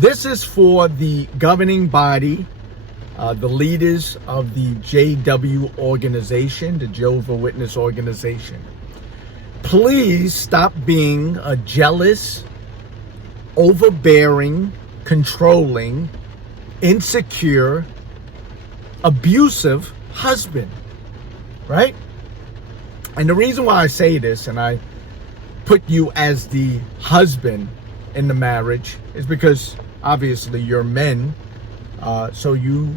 This is for the governing body, the leaders of the JW organization, the Jehovah Witness organization. Please stop being a jealous, overbearing, controlling, insecure, abusive husband, right? And the reason why I say this, and I put you as the husband in the marriage, is because obviously you're men, so you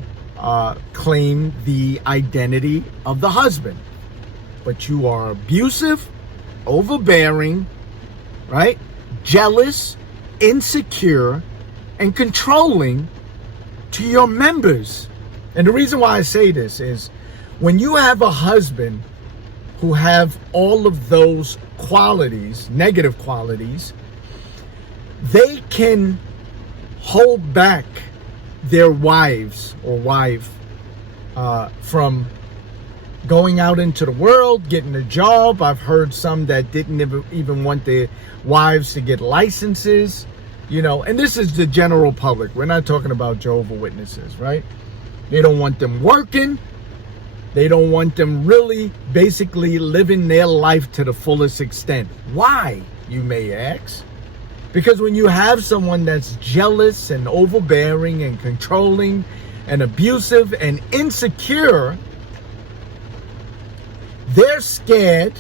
claim the identity of the husband, but you are abusive, overbearing, right? Jealous, insecure, and controlling to your members. And the reason why I say this is when you have a husband who have all of those qualities, negative qualities, they can hold back their wives or wife from going out into the world, getting a job. I've heard some that didn't even want their wives to get licenses, and this is the general public. We're not talking about Jehovah Witnesses, right? They don't want them working. They don't want them really basically living their life to the fullest extent. Why, you may ask? Because when you have someone that's jealous and overbearing and controlling and abusive and insecure, they're scared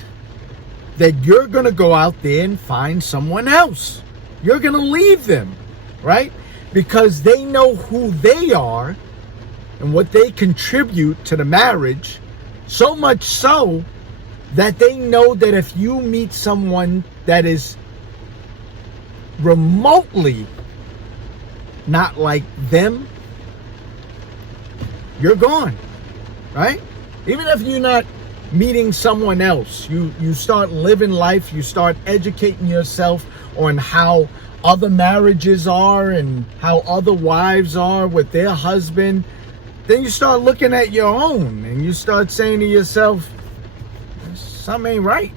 that you're going to go out there and find someone else. You're going to leave them, right? Because they know who they are and what they contribute to the marriage, so much so that they know that if you meet someone that is remotely not like them, you're gone, right? Even if you're not meeting someone else, you start living life, you start educating yourself on how other marriages are and how other wives are with their husband. Then you start looking at your own and you start saying to yourself, something ain't right,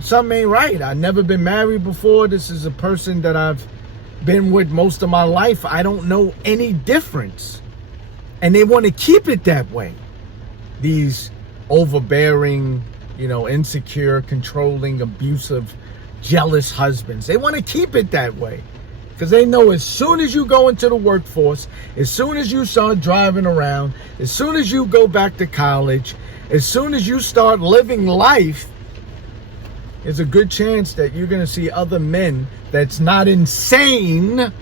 Something ain't right. I've never been married before. This is a person that I've been with most of my life. I don't know any difference. And they want to keep it that way. These overbearing, insecure, controlling, abusive, jealous husbands. They want to keep it that way. Because they know as soon as you go into the workforce, as soon as you start driving around, as soon as you go back to college, as soon as you start living life, there's a good chance that you're going to see other men that's not insane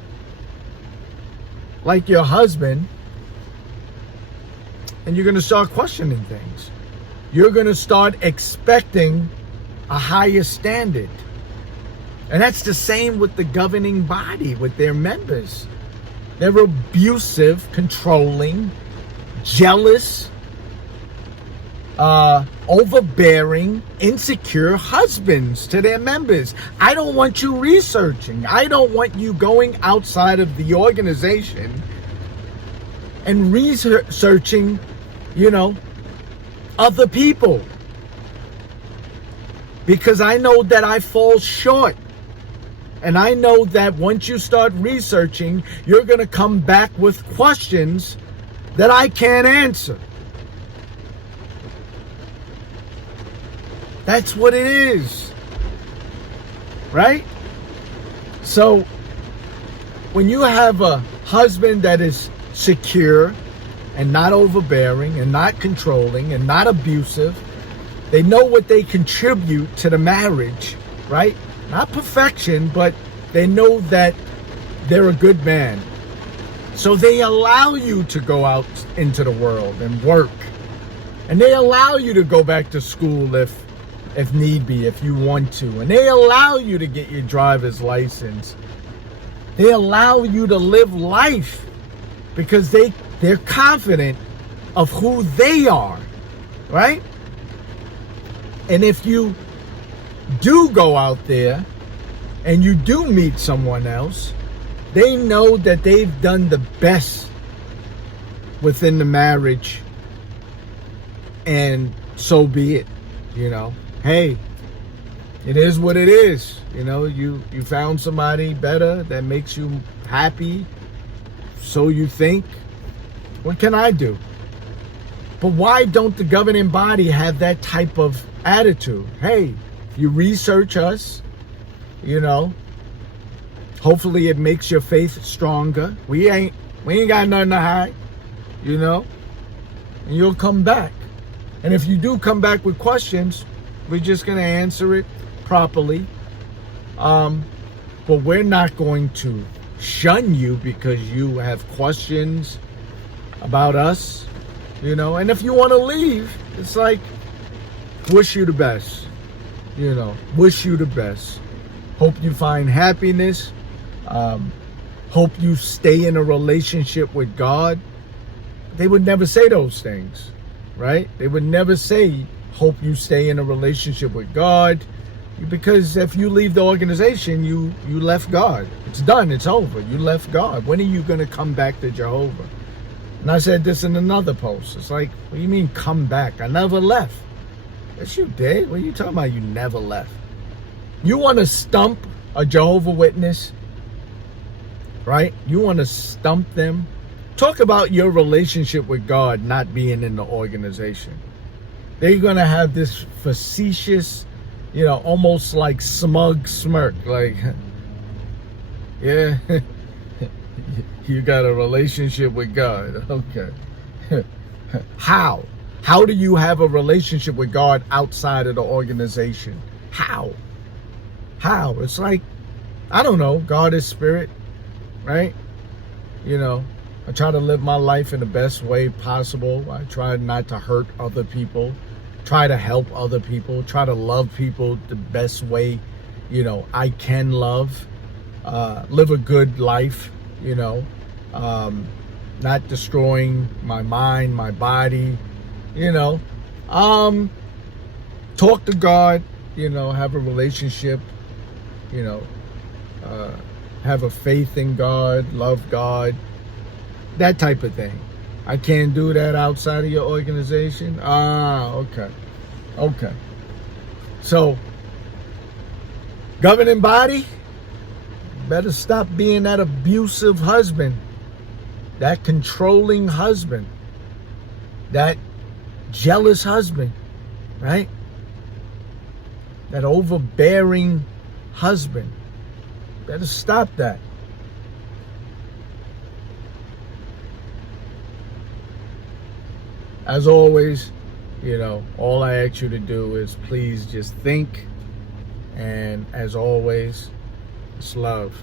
like your husband, and you're going to start questioning things. You're going to start expecting a higher standard. And that's the same with the governing body, with their members. They're abusive, controlling, jealous, overbearing, insecure husbands to their members. I don't want you researching. I don't want you going outside of the organization and researching, other people. Because I know that I fall short. And I know that once you start researching, you're going to come back with questions that I can't answer. That's what it is. Right? So, when you have a husband that is secure and not overbearing and not controlling and not abusive, they know what they contribute to the marriage, right? Not perfection, but they know that they're a good man. So they allow you to go out into the world and work. And they allow you to go back to school if need be, if you want to. And they allow you to get your driver's license. They allow you to live life because they're confident of who they are, right? And if you do go out there and you do meet someone else, they know that they've done the best within the marriage, and so be it. Hey, It is what it is. You know, you found somebody better that makes you happy, so you think. What can I do? But why don't the governing body have that type of attitude? Hey, you research us, you know, hopefully it makes your faith stronger. We ain't got nothing to hide, you know, and you'll come back. And if you do come back with questions, we're just going to answer it properly. But we're not going to shun you because you have questions about us, you know. And if you want to leave, it's like, wish you the best, you know, wish you the best. Hope you find happiness. Hope you stay in a relationship with God. They would never say those things, right? They would never say, hope you stay in a relationship with God, because if you leave the organization, you left God. It's done. It's over. You left God. When are you going to come back to Jehovah? And I said this in another post. It's like, what do you mean come back? I never left. Yes, you did. What are you talking about? You never left. You want to stump a Jehovah Witness, right? You want to stump them. Talk about your relationship with God not being in the organization. They're going to have this facetious, you know, almost like smug smirk. Like, yeah, you got a relationship with God. Okay. How? How do you have a relationship with God outside of the organization? How? How? It's like, I don't know. God is spirit, right? You know, I try to live my life in the best way possible. I try not to hurt other people. Try to help other people. Try to love people the best way, you know, I can love. Live a good life, you know. Not destroying my mind, my body, you know. Talk to God, you know, have a relationship, you know, have a faith in God, love God, that type of thing. I can't do that outside of your organization? Okay. Okay. So, governing body, better stop being that abusive husband, that controlling husband, that jealous husband, right? That overbearing husband. Better stop that. As always, you know, all I ask you to do is please just think. And as always, it's love.